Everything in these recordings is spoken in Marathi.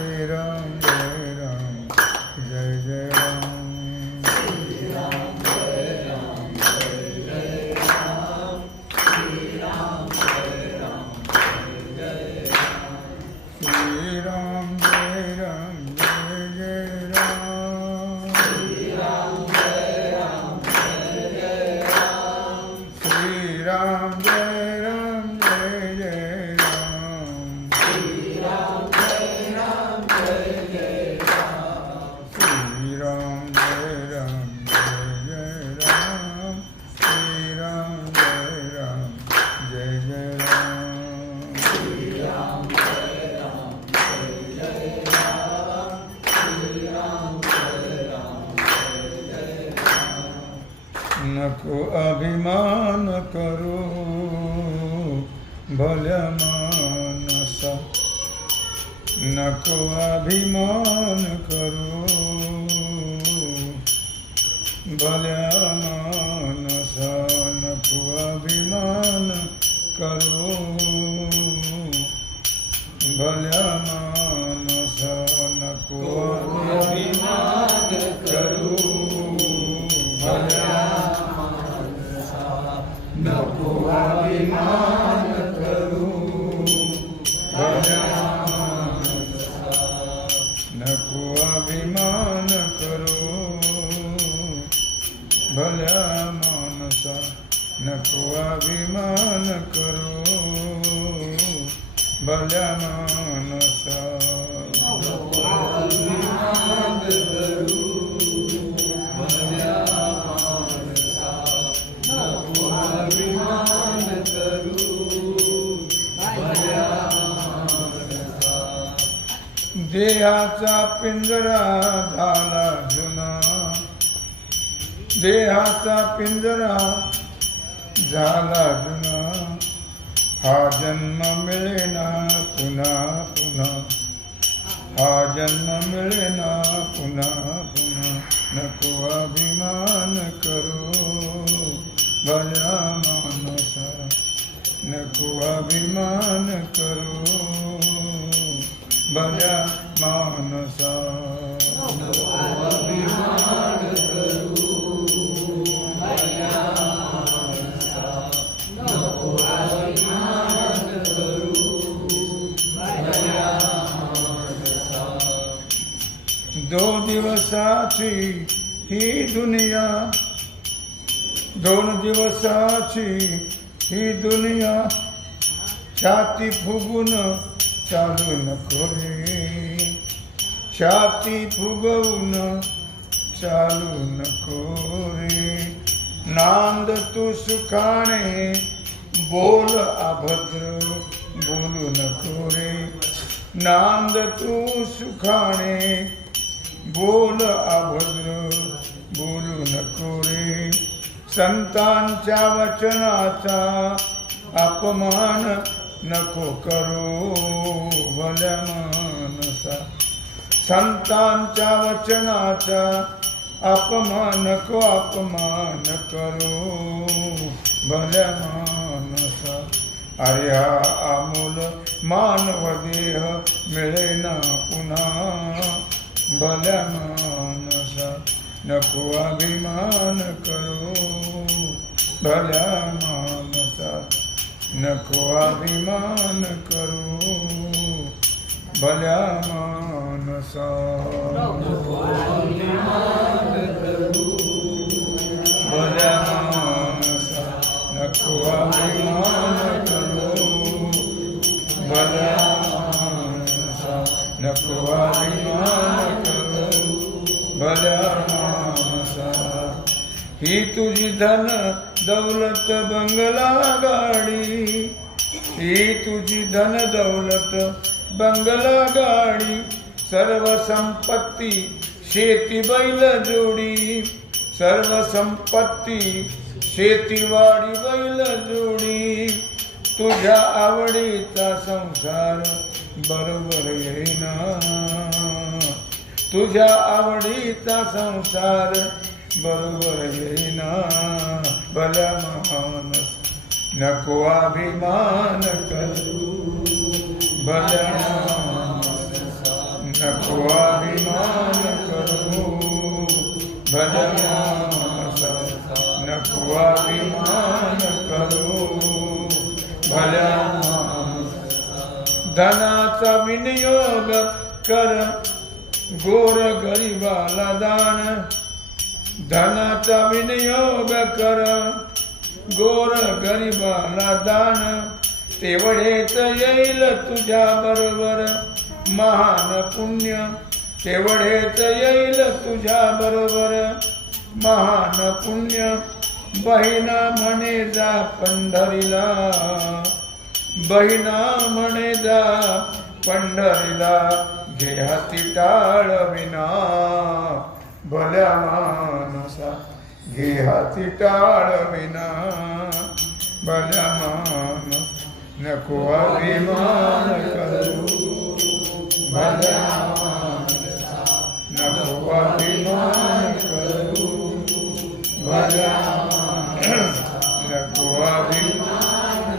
श्रीराम जय नको अभिमान करो भल्या नको अभिमान करो भल्या मानसा नको अभिमान करू. भल्या मानसा देहाचा पिंजरा झाला. देहाचा पिंजरा झाला जुना. हा जन्म मिळेना पुन्हा पुन्हा. हा जन्म मिळेना पुन्हा पुन्हा. नको अभिमान. दिवसाची ही दुनिया दोन दिवसाची ही दुनिया छाती फुगून चालू नको रे छाती फुगवून चालू नको रे नांद तू सुखाने बोल अभद्र बोलू नको रे नांद तू सुखाने बोल अभद्र बोलू नको रे. संतांच्या वचनाचा अपमान नको करू भल्या मानसा संतांच्या वचनाचा अपमान नको अपमान करू भल्या मानसा अरे हा अमोल मानव देह मिळेना पुन्हा. भल्या मानसा नको अभिमान करो. भल्या मानसा नको अभिमान करो. भल्या मानसा भल्या मानसा नको अभिमान ही तुझी धन दौलत बंगला गाडी ही तुझी धन दौलत बंगला गाडी सर्व संपत्ती शेती बैल जोडी सर्व संपत्ती शेतीवाडी बैल जोडी. तुझ्या आवडीचा संसार बरोबर येईना. तुझ्या आवडीचा संसार बरोबर येईना भला मानस नको अभिमान करू. भला नको अभिमान करू. भला नको अभिमान करू. भला धनाचा विनियोग कर. गोर गरिबाला दान. धनाचा विनियोग कर. गोर गरिबाला दान तेवढेच येईल तुझ्या बरोबर. महान पुण्य तेवढेच येईल तुझ्या बरोबर. महान पुण्य बहिणा म्हणे जा पंढरीला. बहिणा म्हणे जा पंढरीला घे हाती टाळ विना. भल्या मानसा घे हाती टाळ विना भल्या मानस नको अभिमान करू. भल्या मानसा नको अभिमान करू. भल्या नको अभिमान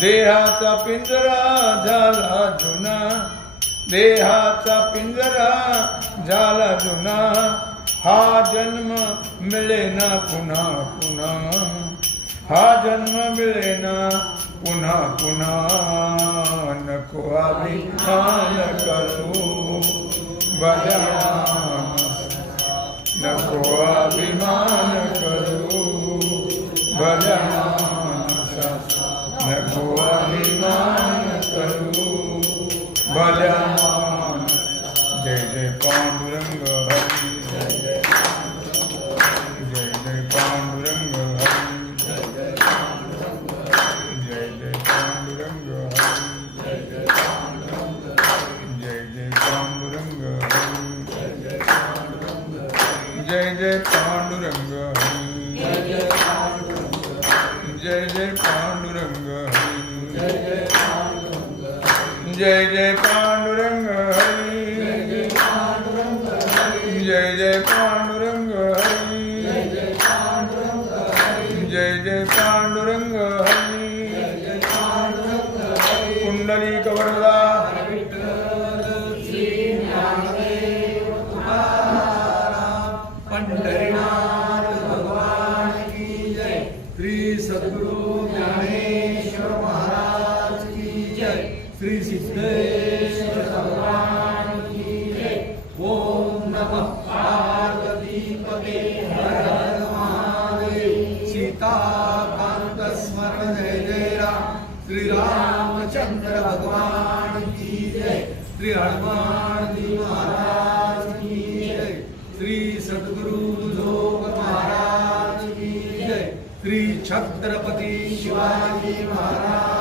देहाचा पिंजरा झाला जुना. देहाचा पिंजरा झाला जुना हा जन्म मिळेना पुन्हा पुन्हा. हा जन्म मिळेना पुन्हा पुन्हा. नको अभिमान करू. भजना नको अभिमान भल्या माणसा जय जय पांडुरंग हरी जय जय जय जय पांडुरंग हरी जय जय जय जय पांडुरंग हरी जय जय जय जय पांडुरंग हरी जय जय पांडुरंग जय जय ओम नमः पार्वती पते हर हर महादेव सीताकांत स्मरण जय जय राम श्री रामचंद्र भगवान की जय। श्री हनुमान जी महाराज की जय। श्री सद्गुरु लोक महाराज की जय। श्री छत्रपती शिवाजी महाराज की